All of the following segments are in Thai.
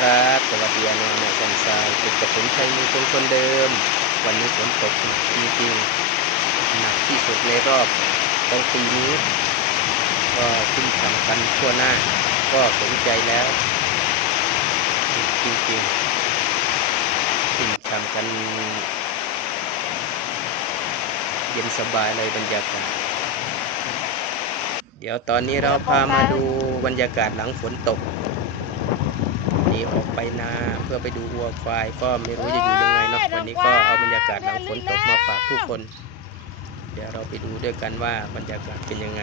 ครับสวัสดีอนุแม่สันสายติดกับผมชัยมือเป็นคนเดิม วันนี้ฝนตกจริงๆหนักที่สุดในรอบของปีนี้ ก็ขึ้นสำคัญทั่วหน้า ก็สนใจแล้ว จริงๆขึ้นสำคัญเย็นสบายเลยบรรยากาศเดี๋ยวตอนนี้เราพามาดูบรรยากาศหลังฝนตก ออกไปนาเพื่อไปดูวัวควายก็ไม่รู้จะอยู่ยังไงเนาะวันนี้ก็เอาบรรยากาศหลังฝนตกมาฝากทุกคน เดี๋ยวเราไปดูด้วยกันว่าบรรยากาศเป็นยังไง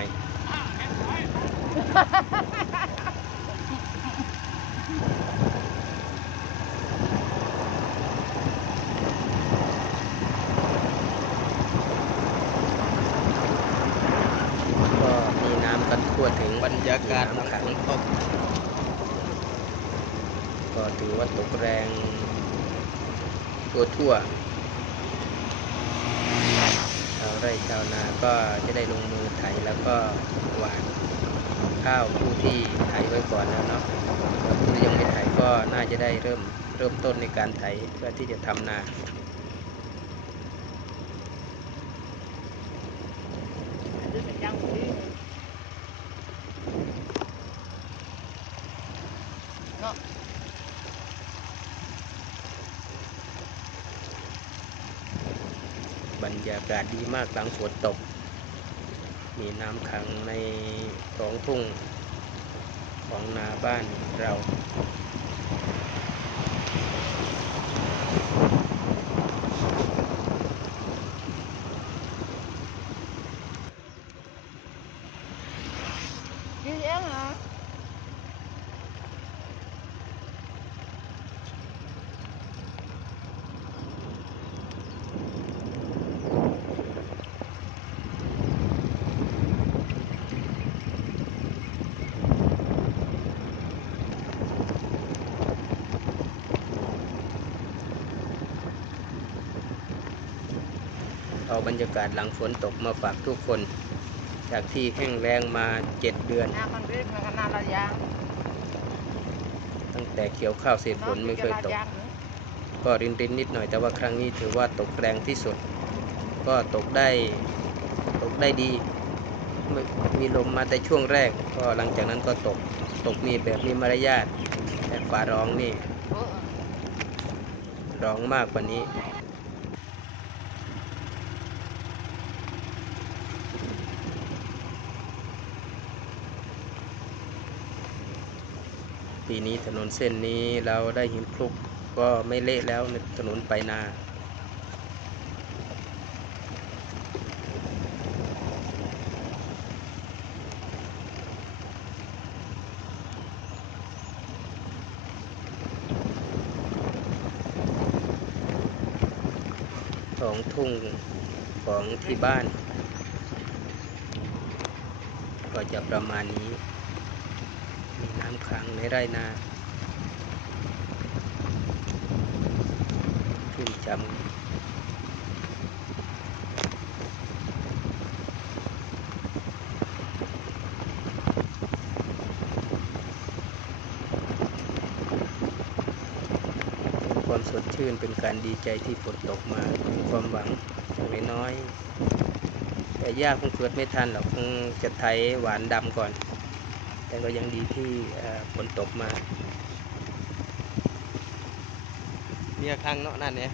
ก็มีน้ำกันทั่วถึงบรรยากาศหลังฝนตก ก็ถือว่าตกแรงทั่วทั่วชาวไร่ชาวนาก็จะได้ลงมือไถแล้วก็หวานข้าวผู้ที่ไถไว้ก่อนแล้วเนาะผู้ยังไม่ไถก็น่าจะได้เริ่มเริ่มต้นในการไถเพื่อที่จะทำนา บรรยากาศดีมากหลังฝนตก มีน้ำขังในท้องทุ่งของนาบ้านเรา เอาบรรยากาศหลังฝนตกมาฝากทุกคน จากที่แห้งแล้งมาเจ็ดเดือน ตั้งแต่เกี่ยวข้าวเสร็จฝนไม่เคยตก ก็รินรินนิดหน่อยแต่ว่าครั้งนี้ถือว่าตกแรงที่สุด ก็ตกได้ตกได้ดีม่มีลมมาแต่ช่วงแรก ก็หลังจากนั้นก็ตกตกมีแบบมีมารยาทแต่ฟ้าร้องนี่ร้องมากกว่านี้ ปีนี้ถนนเส้นนี้เราได้หินคลุกก็ไม่เละแล้วในถนนไปนาของทุ่งของที่บ้าน ก็จะประมาณนี้ น้ำขังในไร่นาขึ้นจำความสดชื่นเป็นการดีใจที่ฝนตกมาเป็นความหวังอย่น้อย แต่ยากคงเกิดไม่ทันหรอกคงจะไถหวานดำก่อน แต่ก็ยังดีที่ฝนตกมาเนี่ยครั้งเนาะนั่นเนี่ย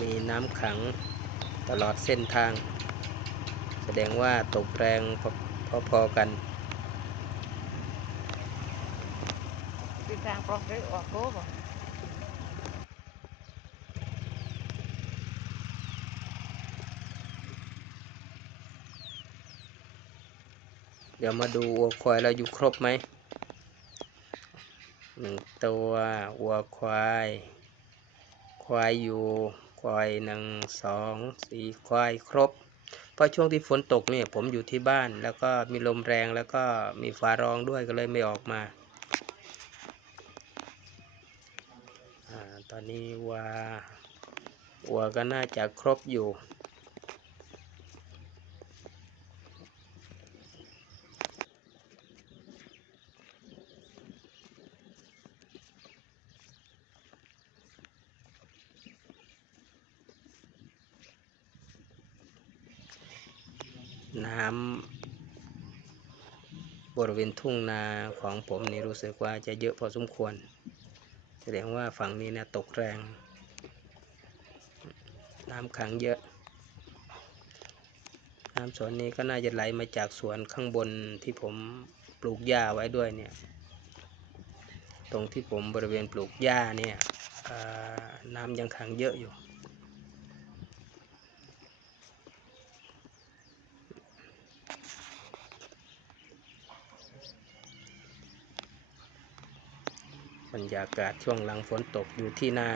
มีน้ำขังตลอดเส้นทาง แสดงว่าตกแรงพอๆกัน Đi sang pro cái ở cố mà. เดี๋ยวมาดูวัวควายเราอยู่ครบไหมหนึ่งตัววัวควาย ควายอยู่ ควายหนึ่งสองสี่ควายครบ เพราะช่วงที่ฝนตกเนี่ยผมอยู่ที่บ้าน แล้วก็มีลมแรงแล้วก็มีฟ้าร้องด้วยก็เลยไม่ออกมาอาตอนนี้วัววัวก็น่าจะครบอยู่ น้ำบริเวณทุ่งนาของผมนี่รู้สึกว่าจะเยอะพอสมควร แสดงว่าฝั่งนี้เนี่ยตกแรง น้ำขังเยอะ น้ำสวนนี้ก็น่าจะไหลมาจากสวนข้างบนที่ผมปลูกหญ้าไว้ด้วยเนี่ย ตรงที่ผมบริเวณปลูกหญ้าเนี่ยน้ำยังขังเยอะอยู่ รรยากาศช่วงหลังฝนตกอยู่ที่หน้า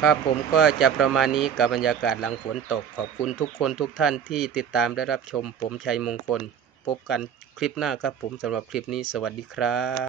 ครับผมก็จะประมาณนี้กับบรรยากาศหลังฝนตก ขอบคุณทุกคนทุกท่านที่ติดตามและรับชมผมชัยมงคล พบกันคลิปหน้าครับผมสำหรับคลิปนี้สวัสดีครับ